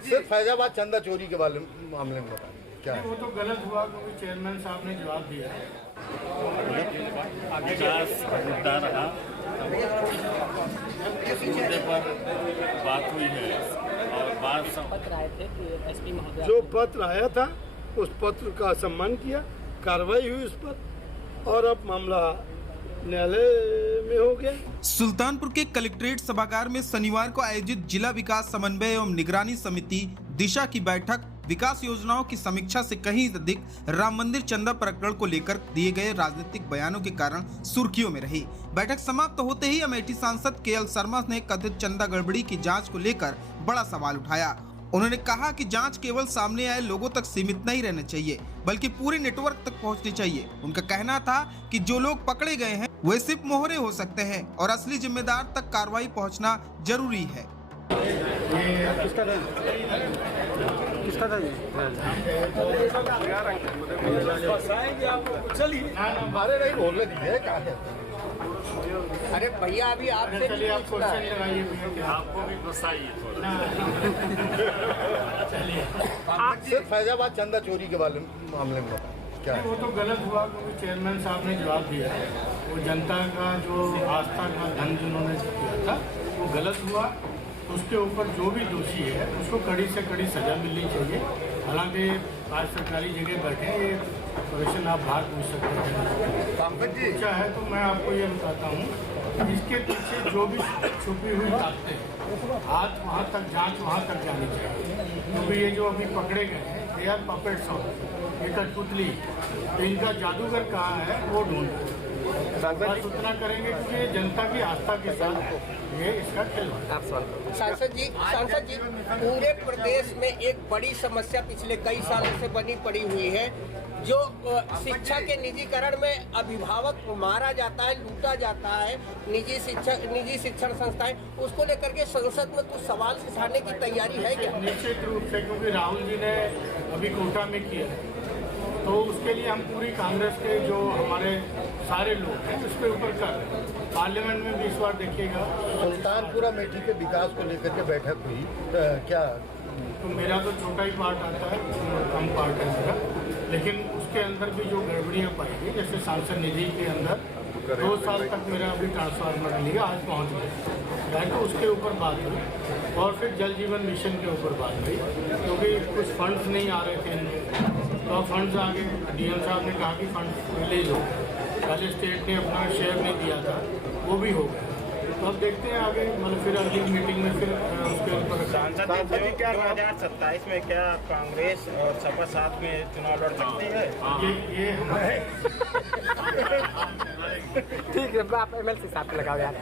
सिर्फ फैजाबाद चंदा चोरी के मामले में बताएं क्या है? वो तो गलत हुआ क्योंकि चेयरमैन साहब ने जवाब दिया है। मुद्दा रहा, इस मुद्दे पर बात हुई है और बात पत्र आए थे कि एसपी महोदय जो पत्र आया था उस पत्र का सम्मान किया, कार्रवाई हुई उस पर, और अब मामला न्यायालय में हो गया। सुल्तानपुर के कलेक्ट्रेट सभागार में शनिवार को आयोजित जिला विकास समन्वय एवं निगरानी समिति दिशा की बैठक विकास योजनाओं की समीक्षा से कहीं अधिक राम मंदिर चंदा प्रकरण को लेकर दिए गए राजनीतिक बयानों के कारण सुर्खियों में रही। बैठक समाप्त होते ही अमेठी सांसद केएल शर्मा ने कथित चंदा गड़बड़ी की जांच को लेकर बड़ा सवाल उठाया। उन्होंने कहा कि जांच केवल सामने आए लोगों तक सीमित नहीं रहना चाहिए बल्कि पूरे नेटवर्क तक पहुंचनी चाहिए। उनका कहना था कि जो लोग पकड़े गए हैं वे सिर्फ मोहरे हो सकते हैं और असली जिम्मेदार तक कार्रवाई पहुंचना जरूरी है। किसका था ये? हमारे नहीं बोलने दीजिए क्या है? अरे भैया अभी आपसे चलिए आप क्वेश्चन लगाइए, आपको भी फंसाइए थोड़ा। सिर्फ फैजाबाद चंदा चोरी के मामले में बताएं क्या है? वो तो गलत हुआ क्योंकि चेयरमैन साहब ने जवाब दिया है। वो जनता का जो आस्था का धन जिन्होंने किया था वो गलत हुआ। उसके ऊपर जो भी दोषी है उसको कड़ी से कड़ी सजा मिलनी चाहिए। हालांकि आज सरकारी जगह बैठे हैं, ये क्वेश्चन आप बाहर पूछ सकते हैं। पूछा है तो मैं आपको ये बताता हूँ, इसके पीछे जो भी छुपी हुई ताकतें हैं, हाथ वहाँ तक, जांच वहाँ तक जानी चाहिए। क्योंकि ये जो अभी पकड़े गए हैं दे आर पपेट्स ऑफ, ये कठपुतली, तो इनका जादूगर कहाँ है वो ढूंढ सूचना करेंगे क्योंकि ये जनता की आस्था के साथ ये इसका खिलवाड़। सांसद जी पूरे प्रदेश में एक बड़ी समस्या पिछले कई सालों से बनी पड़ी हुई है। जो शिक्षा के निजीकरण में अभिभावक मारा जाता है, लूटा जाता है, निजी शिक्षण संस्थाएं, उसको लेकर के संसद में कुछ सवाल उठाने की तैयारी है क्या? निश्चित रूप से, क्योंकि राहुल जी ने अभी कोटा में किया है, तो उसके लिए हम पूरी कांग्रेस के जो हमारे सारे लोग हैं उसके ऊपर कर रहे हैं। पार्लियामेंट में भी इस बार देखिएगा सुल्तानपुर अमेठी के विकास को लेकर के बैठक हुई, क्या? तो मेरा तो छोटा ही पार्ट आता है, कम पार्ट है मेरा, लेकिन उसके अंदर भी जो गड़बड़ियाँ पाई गई, जैसे सांसद निधि के अंदर 2 साल तक मेरा अभी ट्रांसफार्मर लिया, आज पहुँच गया, तो उसके ऊपर बात हुई। और फिर जल जीवन मिशन के ऊपर बात हुई, क्योंकि कुछ फंड्स नहीं आ रहे थे इनके, तो फंड्स आ गए। डीएम साहब ने कहा कि फंड रिलीज हो, पहले स्टेट ने अपना शेयर नहीं दिया था, वो भी हो गया। तो अब देखते हैं आगे, मतलब फिर अगली मीटिंग में फिर उसके ऊपर। सांसद जी क्या 2027 में क्या कांग्रेस और सपा साथ में चुनाव लड़ सकती है? ये हमारे ठीक है, आप एमएलसी साहब लगाओ यार।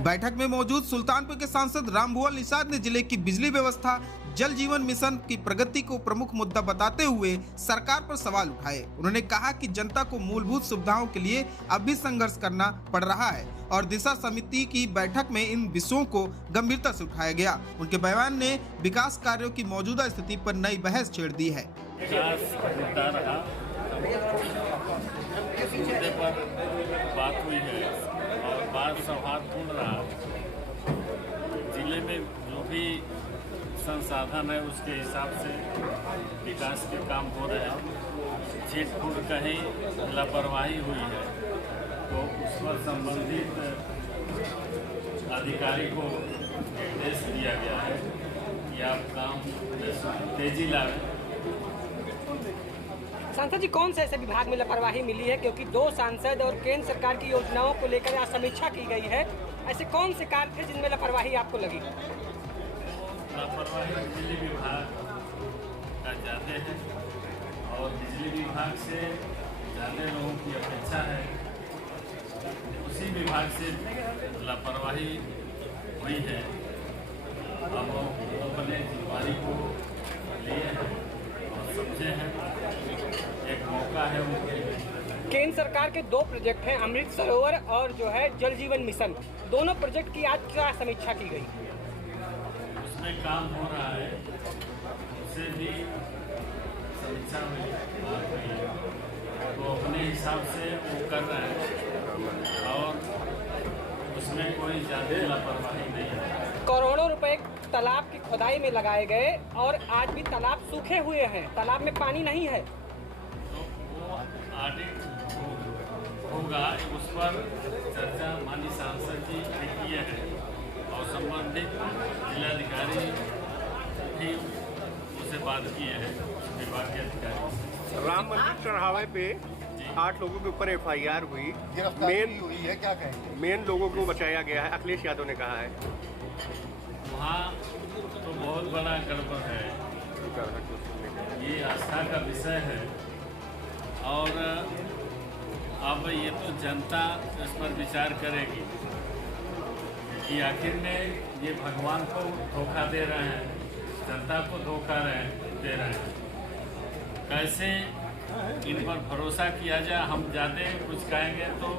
बैठक में मौजूद सुल्तानपुर के सांसद रामभुवन निषाद ने जिले की बिजली व्यवस्था, जल जीवन मिशन की प्रगति को प्रमुख मुद्दा बताते हुए सरकार पर सवाल उठाए। उन्होंने कहा कि जनता को मूलभूत सुविधाओं के लिए अब भी संघर्ष करना पड़ रहा है और दिशा समिति की बैठक में इन विषयों को गंभीरता से उठाया गया। उनके बयान ने विकास कार्यों की मौजूदा स्थिति पर नई बहस छेड़ दी है। मुद्दा रहा, इस मुद्दे पर बात हुई है और बात सौहार्दपूर्ण रहा। जिले में जो भी संसाधन है उसके हिसाब से विकास के काम हो रहे हैं। छिटपुट कहीं लापरवाही हुई है तो उस पर संबंधित अधिकारी को निर्देश दिया गया है कि आप काम तेजी लाएं। सांसद जी, कौन से ऐसे विभाग में लापरवाही मिली है? क्योंकि 2 सांसद और केंद्र सरकार की योजनाओं को लेकर आज समीक्षा की गई है, ऐसे कौन से कार्य थे जिनमें लापरवाही आपको लगी? लापरवाही बिजली विभाग का ज़्यादा है और बिजली विभाग से ज़्यादा लोगों की अपेक्षा है, उसी विभाग से लापरवाही हुई है। अब वो अपने जिम्मेदारी को लिए हैं और समझे हैं, एक मौका है उनके। केंद्र सरकार के 2 प्रोजेक्ट हैं, अमृत सरोवर और जो है जल जीवन मिशन, दोनों प्रोजेक्ट की आज क्या समीक्षा की गई? उसमें काम हो रहा है, उससे भी समीक्षा में बात हुई है, तो अपने हिसाब से वो कर रहे हैं और उसमें कोई ज़्यादा लापरवाही नहीं है। करोड़ों रुपए तालाब की खुदाई में लगाए गए और आज भी तालाब सूखे हुए हैं, तालाब में पानी नहीं है। तो वो ऑडिट होगा, उस पर चर्चा माननीय सांसद जी ने की है और संबंधित जिलाधिकारी भी उससे बात की है, विभाग के अधिकारी। राम मंदिर चढ़ावे पे 8 लोगों के ऊपर FIR हुई, गिरफ्तारी हुई है, क्या कहेंगे? मेन लोगों को बचाया गया है, अखिलेश यादव ने कहा है। वहाँ तो बहुत बड़ा गड़बड़ है, ये आस्था का विषय है और अब ये तो जनता इस पर विचार करेगी कि आखिर में ये भगवान को धोखा दे रहे हैं, जनता को धोखा दे रहे हैं। कैसे इन पर भरोसा किया जाए? हम ज़्यादा कुछ कहेंगे तो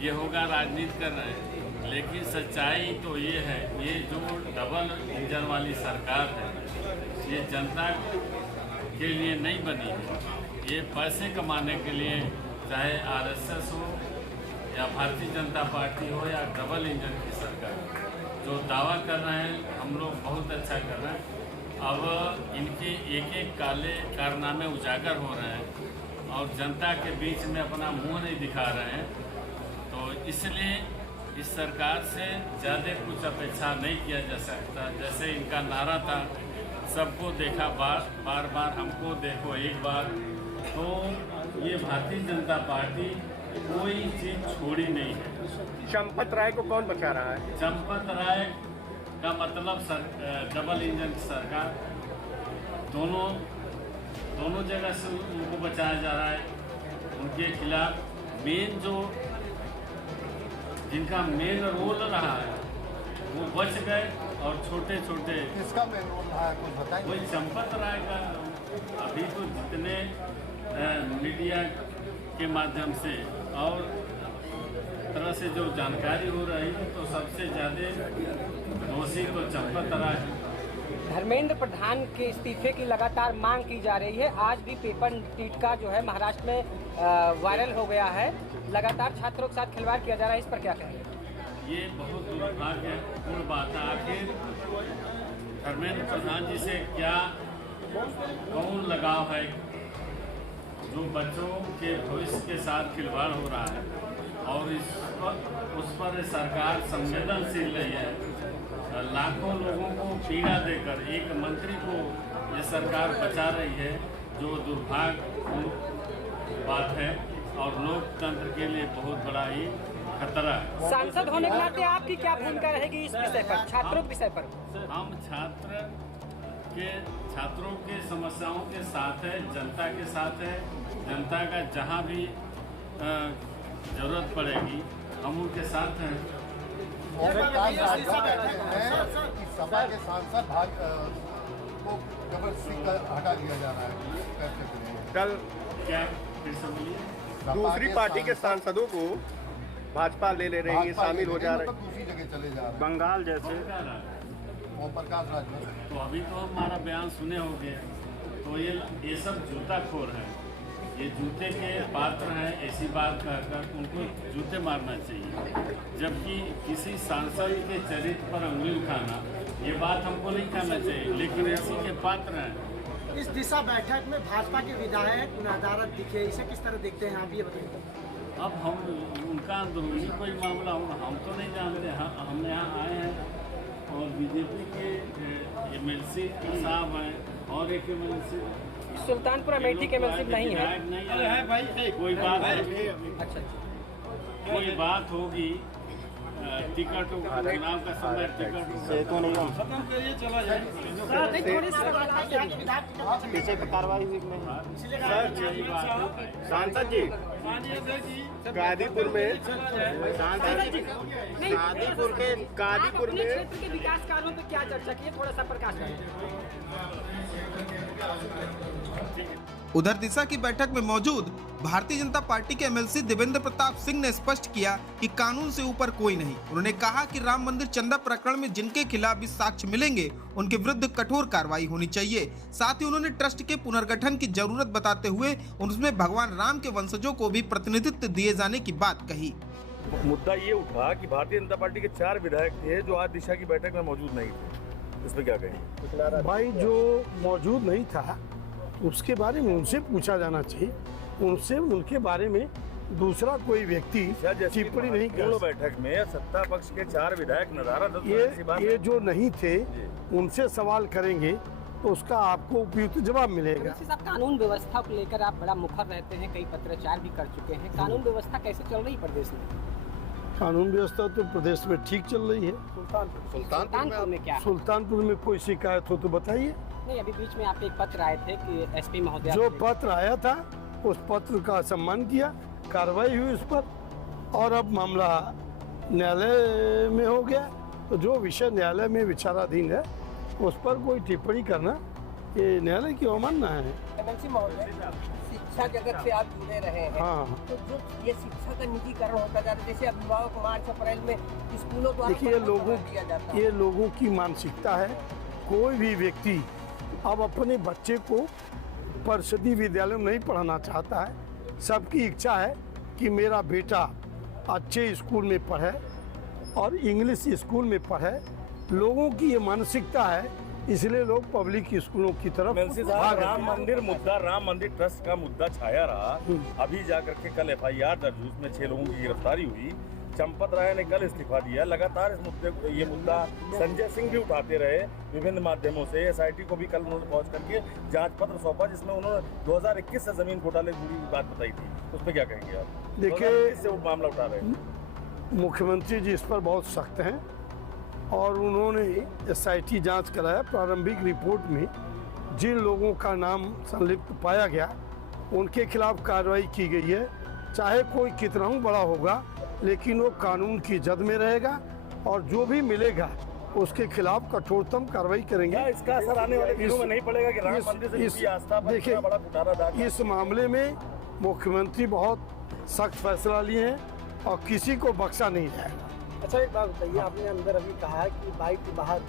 ये होगा राजनीति कर रहे हैं, लेकिन सच्चाई तो ये है, ये जो डबल इंजन वाली सरकार है ये जनता के लिए नहीं बनी है, ये पैसे कमाने के लिए, चाहे RSS हो या भारतीय जनता पार्टी हो या डबल इंजन की सरकार, जो दावा कर रहे हैं हम लोग बहुत अच्छा कर रहे हैं। अब इनके एक एक काले कारनामे उजागर हो रहे हैं और जनता के बीच में अपना मुंह नहीं दिखा रहे हैं, तो इसलिए इस सरकार से ज़्यादा कुछ अपेक्षा नहीं किया जा सकता। जैसे इनका नारा था, सबको देखा बार बार हमको देखो एक बार, तो ये भारतीय जनता पार्टी कोई चीज़ छोड़ी नहीं है। चंपत राय को कौन बचा रहा है? चंपत राय का मतलब डबल इंजन की सरकार, दोनों जगह से उनको बचाया जा रहा है। उनके खिलाफ मेन जो जिनका मेन रोल रहा है वो बच गए और छोटे छोटे। किसका मेन रोल रहा है, कुछ बताएंगे? वही चंपत राय का। अभी तो जितने मीडिया के माध्यम से और तरह से जो जानकारी हो रही है, तो सबसे ज़्यादा दोषी तो चंपत राय। धर्मेंद्र प्रधान के इस्तीफे की लगातार मांग की जा रही है। आज भी पेपर टीटका जो है महाराष्ट्र में वायरल हो गया है, लगातार छात्रों के साथ खिलवाड़ किया जा रहा है, इस पर क्या कहेंगे? ये बहुत दुर्भाग्यपूर्ण बात है। आखिर धर्मेंद्र प्रधान जी से क्या कौन लगाव है? जो बच्चों के भविष्य के साथ खिलवाड़ हो रहा है और उस पर सरकार संवेदनशील नहीं है। लाखों लोगों को पीड़ा देकर एक मंत्री को ये सरकार बचा रही है, जो दुर्भाग्यपूर्ण बात है और लोकतंत्र के लिए बहुत बड़ा ही खतरा है। सांसद होने के नाते आपकी क्या भूमिका रहेगी इस विषय पर, छात्रों के विषय पर? हम छात्रों के समस्याओं के साथ है, जनता के साथ है। जनता का जहां भी जरूरत पड़ेगी हम उनके साथ हैं। सभा के सांसद को जबरदस्ती हटा दिया जा रहा है। कल क्या फिर से बोलिए? दूसरी पार्टी के सांसदों को भाजपा ले रही है, शामिल हो जा रहे हैं, दूसरी जगह चले जा रहे हैं। बंगाल जैसे वो प्रकाश राज में तो अभी तो हमारा बयान सुने होंगे, तो ये सब जूताखोर हैं, ये जूते के पात्र हैं। ऐसी बात कहकर उनको जूते मारना चाहिए, जबकि किसी सांसद के चरित्र पर उंगली उठाना ये बात हमको नहीं करना चाहिए, लेकिन ऐसी के पात्र हैं। इस दिशा बैठक में भाजपा के विधायक नदारत दिखे, इसे किस तरह देखते हैं आप, ये बताइए। अब हम उनका अंदरूनी कोई मामला हो हम तो नहीं जानते। हम यहाँ आए हैं और बीजेपी के MLC साहब हैं और एक MLC सुल्तानपुर अमेठी के MLC नहीं है। कोई बात अच्छा कोई बात होगी, टिकट चुनाव का समय टिकट तो नहीं हो खत्म करिए, चला जाए। पीछे कार्रवाई सांसद जी गाजीपुर में गाजीपुर में क्षेत्र के विकास कार्यों पे क्या चर्चा की, थोड़ा सा प्रकाश करें। उधर दिशा की बैठक में मौजूद भारतीय जनता पार्टी के MLC देवेंद्र प्रताप सिंह ने स्पष्ट किया कि कानून से ऊपर कोई नहीं। उन्होंने कहा कि राम मंदिर चंदा प्रकरण में जिनके खिलाफ भी साक्ष्य मिलेंगे उनके विरुद्ध कठोर कार्रवाई होनी चाहिए। साथ ही उन्होंने ट्रस्ट के पुनर्गठन की जरूरत बताते हुए उसमें भगवान राम के वंशजों को भी प्रतिनिधित्व दिए जाने की बात कही। मुद्दा ये उठा कि भारतीय जनता पार्टी के 4 विधायक थे जो आज दिशा की बैठक में मौजूद नहीं थे। इस पर क्या कहेंगे? भाई जो मौजूद नहीं था उसके बारे में उनसे पूछा जाना चाहिए, उनसे उनके बारे में दूसरा कोई व्यक्ति टिप्पणी नहीं कर। बैठक में सत्ता पक्ष के 4 विधायक नदारद, ये जो नहीं थे उनसे सवाल करेंगे तो उसका आपको उपयुक्त जवाब मिलेगा। साहब, कानून व्यवस्था को लेकर आप बड़ा मुखर रहते हैं, कई पत्राचार भी कर चुके हैं। कानून व्यवस्था कैसे चल रही प्रदेश में? कानून व्यवस्था तो प्रदेश में ठीक चल रही है। सुल्तानपुर में क्या? सुल्तानपुर में कोई शिकायत हो तो बताइए। नहीं, अभी बीच में आपके एक पत्र आए थे कि एसपी महोदय, जो पत्र आया था उस पत्र का सम्मान किया, कार्रवाई हुई उस पर, और अब मामला न्यायालय में हो गया। तो जो विषय न्यायालय में विचाराधीन है उस पर कोई टिप्पणी करना ये न्यायालय की अवमानना है। एमएलसी महोदय, शिक्षा जगत से आप जुड़े रहे हैं। हाँ, तो जो ये शिक्षा का निजीकरण होता जा रहा है, जैसे अभिभावक मार्च अप्रैल में स्कूलों द्वारा देखिए ये लोगों की मानसिकता है। कोई भी व्यक्ति अब अपने बच्चे को परिषदीय विद्यालय में नहीं पढ़ाना चाहता है। सबकी इच्छा है कि मेरा बेटा अच्छे स्कूल में पढ़े और इंग्लिश स्कूल में पढ़े। लोगों की ये मानसिकता है, इसलिए लोग पब्लिक स्कूलों की तरफ। राम मंदिर मुद्दा, राम मंदिर ट्रस्ट का मुद्दा छाया रहा। अभी जाकर के कल FIR दर्ज हुई, उसमें 6 लोगों की गिरफ्तारी हुई। चंपत राय ने कल इस्तीफा दिया। लगातार इस ये मुद्दा संजय सिंह भी उठाते रहे विभिन्न माध्यमों से। SIT को भी कल उन्होंने पहुंच करके जांच पत्र सौंपा, जिसमें उन्होंने 2021 से जमीन घोटाले जुड़ी बात बताई थी। उस पर क्या कहेंगे आप? देखिए, से वो मामला उठा रहे हैं मुख्यमंत्री जी, इस पर बहुत सख्त हैं और उन्होंने SIT जांच कराया। प्रारंभिक रिपोर्ट में जिन लोगों का नाम संलिप्त पाया गया उनके खिलाफ कार्रवाई की गई है। चाहे कोई कितना ही बड़ा होगा लेकिन वो कानून की जद में रहेगा और जो भी मिलेगा उसके खिलाफ कठोरतम कार्रवाई करेंगे। इसका असर आने वाले दिनों में नहीं पड़ेगा कि राम मंदिर से जुड़ी आस्था पर देखिए, बड़ा कुटारा इस मामले में मुख्यमंत्री बहुत सख्त फैसला लिए हैं और किसी को बख्शा नहीं जाएगा। अच्छा, एक बात बताइए, आपने अंदर अभी कहा है कि बाइक की बाहर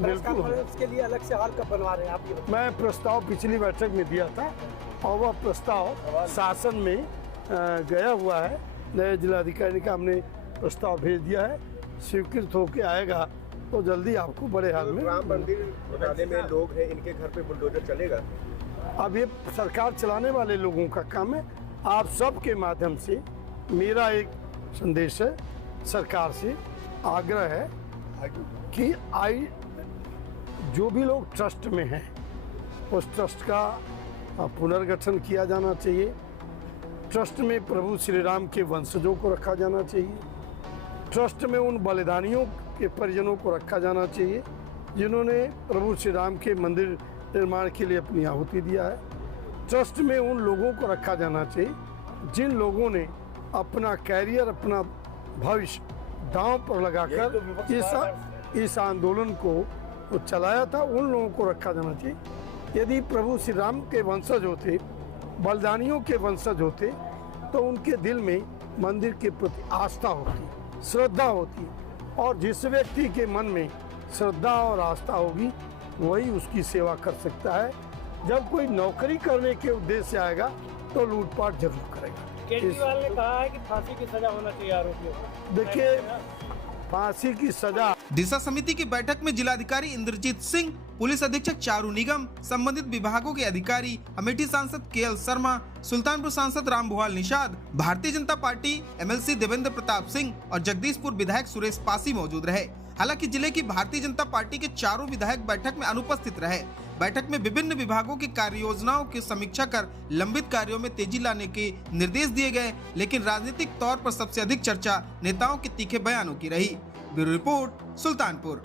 बिल्कुल उसके लिए अलग से हॉल कब बनवा रहे हैं आप? ये मैं प्रस्ताव पिछली बैठक में दिया था और वह प्रस्ताव शासन में गया हुआ है। नए जिलाधिकारी का हमने प्रस्ताव भेज दिया है, स्वीकृत होके आएगा तो जल्दी आपको बड़े हाल में। राम मंदिर बनाने में लोग हैं, इनके घर पे बुलडोजर चलेगा? अब ये सरकार चलाने वाले लोगों का काम है। आप सब के माध्यम से मेरा एक संदेश है, सरकार से आग्रह है कि जो भी लोग ट्रस्ट में हैं उस ट्रस्ट का पुनर्गठन किया जाना चाहिए। ट्रस्ट में प्रभु श्री राम के वंशजों को रखा जाना चाहिए। ट्रस्ट में उन बलिदानियों के परिजनों को रखा जाना चाहिए जिन्होंने प्रभु श्री राम के मंदिर निर्माण के लिए अपनी आहुति दिया है। ट्रस्ट में उन लोगों को रखा जाना चाहिए जिन लोगों ने अपना कैरियर, अपना भविष्य दांव पर लगाकर इस आंदोलन को चलाया था, उन लोगों को रखा जाना चाहिए। यदि प्रभु श्री राम के वंशज होते, बलिदानियों के वंशज होते तो उनके दिल में मंदिर के प्रति आस्था होती, श्रद्धा होती, और जिस व्यक्ति के मन में श्रद्धा और आस्था होगी वही उसकी सेवा कर सकता है। जब कोई नौकरी करने के उद्देश्य से आएगा तो लूटपाट जरूर करेगा। केजरीवाल ने कहा है कि फांसी की सजा होना चाहिए आरोपियों को। देखिए, फांसी की सजा। दिशा समिति की बैठक में जिलाधिकारी इंद्रजीत सिंह, पुलिस अधीक्षक चारू निगम, संबंधित विभागों के अधिकारी, अमेठी सांसद KL शर्मा, सुल्तानपुर सांसद रामभुआल निषाद, भारतीय जनता पार्टी MLC देवेंद्र प्रताप सिंह और जगदीशपुर विधायक सुरेश पासी मौजूद रहे। हालांकि जिले की भारतीय जनता पार्टी के चारों विधायक बैठक में अनुपस्थित रहे। बैठक में विभिन्न विभागों की कार्य योजनाओं की समीक्षा कर लंबित कार्यों में तेजी लाने के निर्देश दिए गए, लेकिन राजनीतिक तौर पर सबसे अधिक चर्चा नेताओं के तीखे बयानों की रही। Bureau report, Sultanpur.